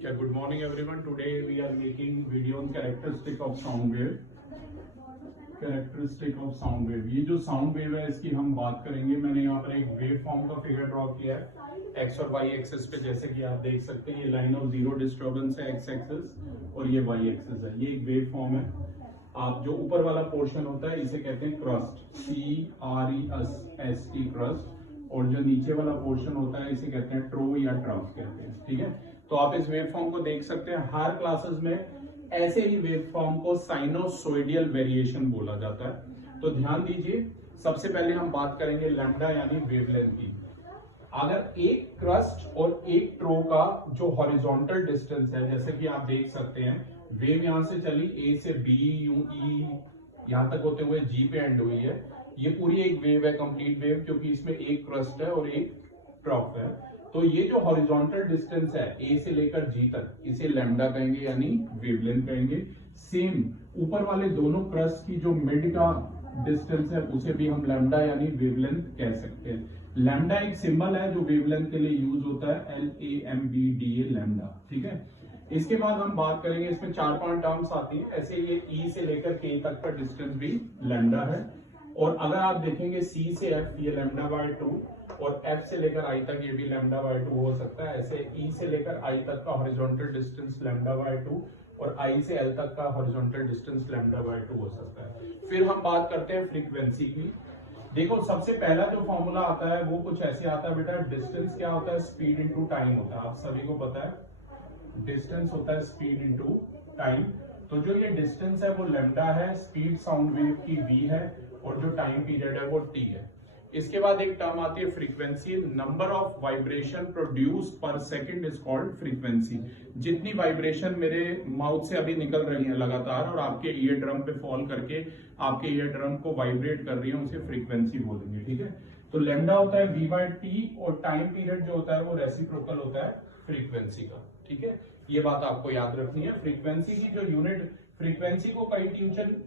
Yeah, good morning everyone. Today we are making video on characteristic of sound wave. Characteristic of sound wave. ये जो sound wave है इसकी हम बात करेंगे. मैंने यहाँ पर एक वेव फॉर्म का फिगर ड्रॉ किया है x और y एक्सिस पे. जैसे कि आप देख सकते हैं ये लाइन ऑफ जीरो डिस्टर्बेंस है x एक्सिस और ये y एक्सिस है. ये एक वेव फॉर्म है. आप जो ऊपर वाला पोर्शन होता है इसे कहते हैं क्रस्ट, CREST क्रस्ट, और जो नीचे वाला पोर्शन होता है इसे कहते हैं ट्रो या ट्रफ कहते हैं. ठीक है, तो आप इस वेव फॉर्म को देख सकते हैं. हर क्लासेस में ऐसे ही वेव फॉर्म को साइनोसोइडियल वेरिएशन बोला जाता है. तो ध्यान दीजिए, सबसे पहले हम बात करेंगे लैम्डा यानी वेवलेंथ की. अगर एक क्रस्ट और एक ट्रो का जो हॉरिजॉन्टल डिस्टेंस है, जैसे कि आप देख सकते हैं वेव यहां से चली ए से बी यू ई यहां तक होते हुए जी पे एंड हुई है. ये पूरी एक वेव है, कंप्लीट वेव, क्योंकि इसमें एक क्रस्ट है और एक ट्रफ है. तो ये जो हॉरिजॉन्टल डिस्टेंस है ए से लेकर जी तक, इसे लैम्डा कहेंगे यानी वेवलेंथ कहेंगे. सेम ऊपर वाले दोनों क्रस्ट की जो मिड का डिस्टेंस है उसे भी हम लैम्डा यानी वेवलेंथ कह सकते हैं. लैम्डा एक सिंबल है जो वेवलेंथ के लिए यूज होता है, LAMBDA लैम्डा. ठीक है, इसके बाद हम बात करेंगे, इसमें 4-5 टर्म्स आती है. ऐसे ये ई से लेकर के तक का डिस्टेंस भी लैम्डा है. और अगर आप देखेंगे सी से एफ ये लैम्डा बाय 2 और एफ से लेकर आई तक ये भी लैम्डा बाय 2 हो सकता है. ऐसे ई से लेकर आई तक का हॉरिजॉन्टल डिस्टेंस लैम्डा बाय 2 और आई से एल तक का हॉरिजॉन्टल डिस्टेंस लैम्डा बाय 2 हो सकता है. फिर हम बात करते हैं फ्रीक्वेंसी की. देखो, सबसे पहला जो फॉर्मूला आता है वो कुछ ऐसे आता है बेटा. डिस्टेंस क्या होता है? स्पीड इंटू टाइम होता है. आप सभी को पता है डिस्टेंस होता है स्पीड इंटू टाइम. तो जो ये डिस्टेंस है वो लैम्डा है, स्पीड साउंड वेव की v है और जो टाइम पीरियड है वो t है. इसके बाद एक टर्म आती है frequency. Number of vibration produce पर सेकंड इज कॉल्ड फ्रीक्वेंसी. जितनी वाइब्रेशन मेरे माउथ से अभी निकल रही है लगातार और आपके ईयर ड्रम पे फॉल करके आपके ईयर ड्रम को वाइब्रेट कर रही है, उसे फ्रीक्वेंसी बोलेंगे. ठीक है, तो लैम्डा होता है v/t और टाइम पीरियड जो होता है वो रेसिप्रोकल होता है फ्रीक्वेंसी का. ठीक है, ये बात आपको याद रखनी है. फ्रीक्वेंसी की जो यूनिट, फ्रीक्वेंसी को कई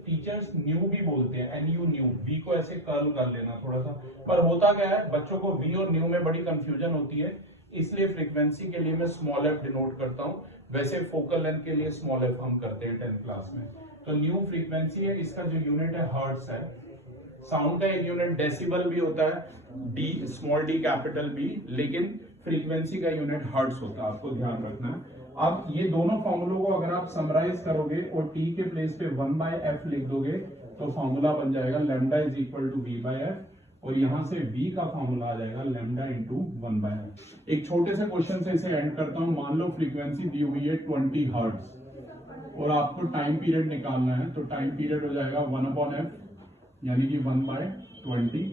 टीचर्स न्यू भी बोलते हैं, NU न्यू. वी को ऐसे कर्ल कर लेना थोड़ा सा, पर होता क्या है बच्चों को वी और न्यू में बड़ी कंफ्यूजन होती है, इसलिए फ्रीक्वेंसी के लिए मैं स्मॉल f डिनोट करता हूं. वैसे फोकल लेंथ के लिए स्मॉल f हम करते हैं 10th क्लास में. तो न्यू फ्रीक्वेंसी है, इसका जो यूनिट है हर्ट्ज है. साउंड का एक यूनिट डेसिबल भी होता है, D small D capital B, लेकिन फ्रीक्वेंसी का यूनिट हर्ट्ज होता है. आपको ध्यान रखना है. अब ये दोनों फॉर्मूलों को अगर आप समराइज करोगे और टी के प्लेस पे 1/f लिख दोगे तो फॉर्मूला बन जाएगा lambda is equal to v/f, और यहां से v का फॉर्मूला आ जाएगा लैम्डा इंटू 1/f. एक छोटे से क्वेश्चन से इसे एंड करता हूं. मान लो फ्रीक्वेंसी दी हुई है 20 हर्ट्ज और आपको टाइम पीरियड निकालना है, तो टाइम पीरियड हो जाएगा 1/f यानी कि 1/20.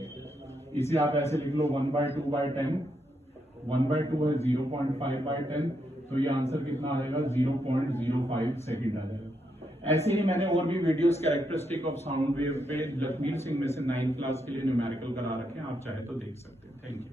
इसे आप ऐसे लिख लो 1/2/10. 1/2 है 0.5/10, तो ये आंसर कितना आ जाएगा 0.05 सेकंड आ जाएगा. ऐसे ही मैंने और भी videos characteristic of sound wave पे जसमीर सिंह में से 9th क्लास के लिए न्यूमेरिकल करा रखे हैं, आप चाहे तो देख सकते हैं. Thank you.